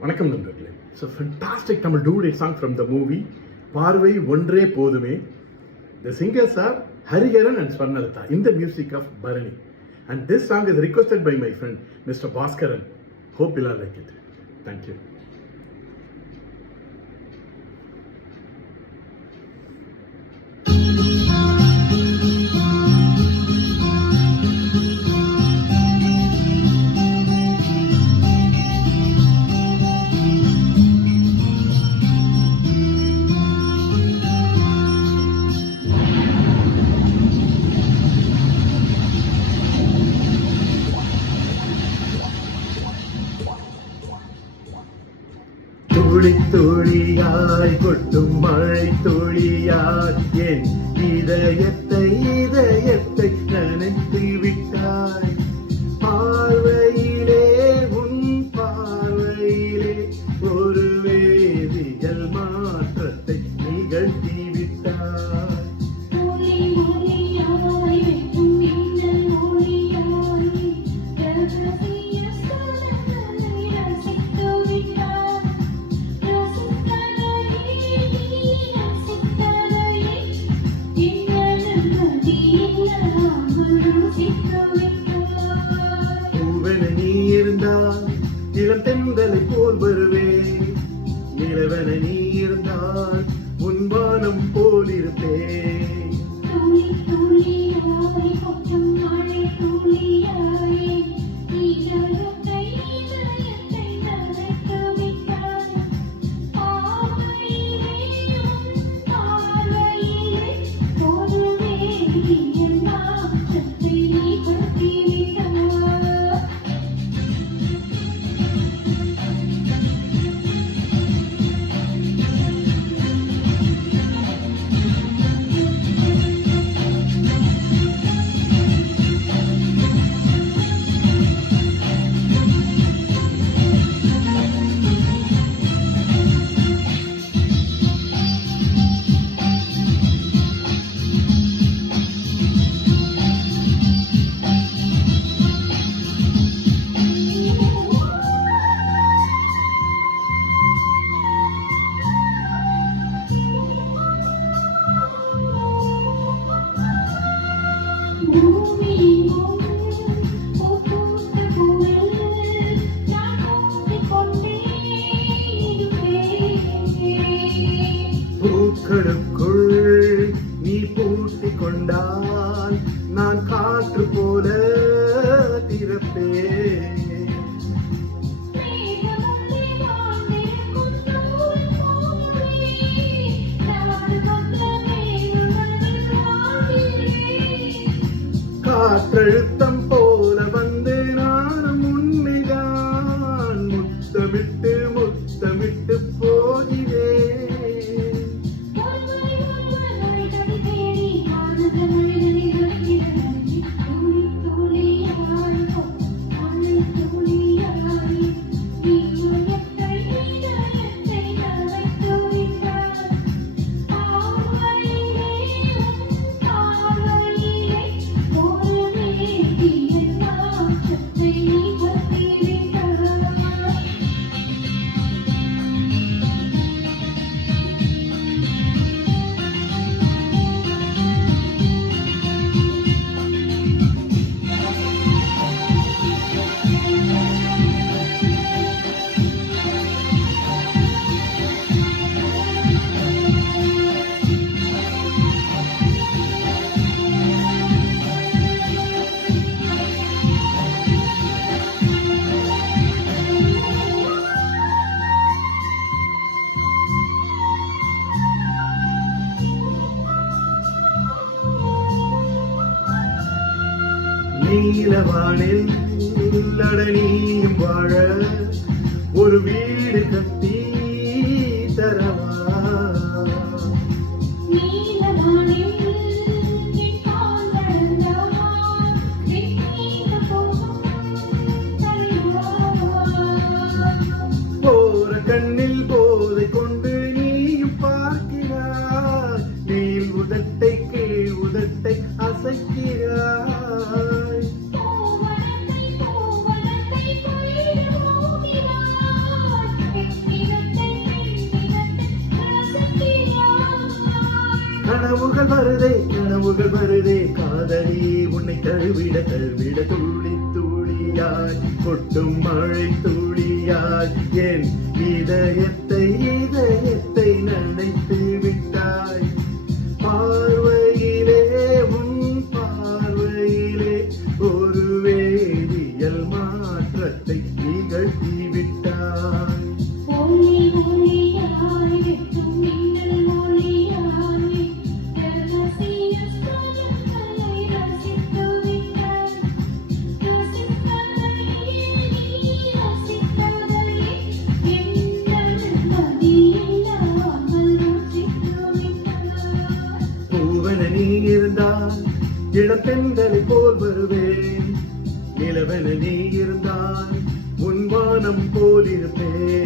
வணக்கம் நண்பர்களே. It's a fantastic Tamil duet song from the movie பார்வை ஒன்றே போதுமே. The singers are Hariharan and Swarnalatha in the music of Bharani. And this song is requested by my friend Mr. Bhaskaran. Hope you'll all like it. Thank you. துளி துளியாய் கொட்டும் மழை துளியாய் என் இதயத்தை நனைத்து விட்டாய். பார்வையிலே உன் பார்வையிலே ஒரு வேதியியல் மாற்றத்தை நிகழ்த்தி விட்டாய். இளம் தென்றலை போல் வருவேன், நிலவென நீ இருந்தால் முன்வானம் போல் இருப்பேன். பூக்களுக்குள் நீ பூட்டிக் கொண்டால் நான் காற்று போல திறப்பேன். காற்றழுத்தம் போல வந்து நானும் உன்னைதான் முத்தமிட்டு போகிறேன். நீலவானில் நீயும் வாழ ஒரு வீடு கட்டி தரவா. போற கண்ணில் போதை கொண்டு நீயும் பார்க்கிறாய், மேல் உதட்டை கீழ் உதட்டை அசைக்கிறாய். கனவுகள் வருதே கனவுகள் வருதே காதலி உன்னை தழுவிட தழுவிட துளி துளியாய் கொட்டும் மழை துளியாய் என் இதயத்தை இதயத்தை நனைத்து விட்டாய் பார்வையிலே உன் பார்வையிலே ஒரு வேதியியல் மாற்றத்தை நிகழ்த்தி விட்டாய். ஒளி ஒளியாய் எட்டும் மின்னல் ஒளியாய் ரகசிய ஸ்தலங்களை ரசித்து விட்டாய். ரசிப்பதையே நீ ரசிப்பதையே எங்கள் மதியில்லாமல் ருசித்து விட்டாய். பூவன நீ இருந்தால் இளப்பெண்களை போல் வருவேன் நிலவென நீ இருந்தால் உன் வானம் போல் இருப்பேன்